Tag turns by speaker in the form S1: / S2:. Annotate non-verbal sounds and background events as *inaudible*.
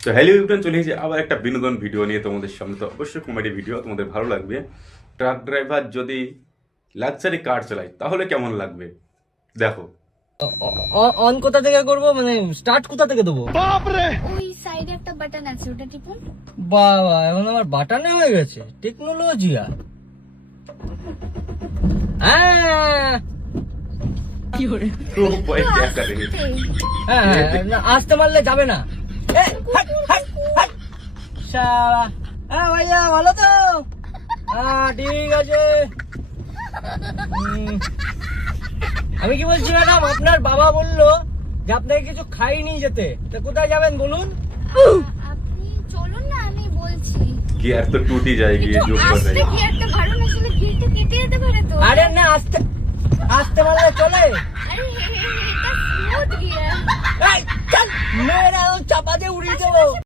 S1: তো হ্যালো ইউটন চলে এসেছি আবার একটা বিনোদন ভিডিও নিয়ে তোমাদের সামনে। তো অবশ্যই কমেডি ভিডিও তোমাদের ভালো লাগবে। ট্রাক ড্রাইভার যদি লাক্সারি কার চালায় তাহলে কেমন লাগবে? দেখো।
S2: অন কোথা থেকে করব? মানে স্টার্ট কোথা থেকে দেবো?
S3: বাপ রে ওই সাইডে একটা বাটন আছে ওটা টিপুন।
S2: বাবা এখন আমার বাটনে হয়ে গেছে।
S1: টেকনোলজি আর।
S2: হ্যাঁ। *laughs* হ্যাঁ, হ্যাঁ, আস্তে মারলে যাবে না। শালা। হ্যাঁ ভাইয়া ভালো তো হ্যাঁ ঠিক আছে হুম। আমি কি বলছি ম্যাডাম আপনার বাবা বললো যে আপনাকে কিছু খাইনি যেতে তা কোথায় যাবেন বলুন
S3: আপনি চলুন না আমি বলছি
S1: गियर तो टूट ही जाएगी ये
S3: একটু
S1: जो कर
S3: আস্তে
S1: रही है
S3: গিয়ারটা ভালো না আসলে গিয়ারটা কেটে যেতে পারে তো
S2: আরে না আসতে আসতে মারলে চলে
S3: আরে হে- হে- হে, এটা স্মুথ গিয়ার
S2: এই, চল মেয়েরা চাপা দিয়ে উড়িয়ে দেবো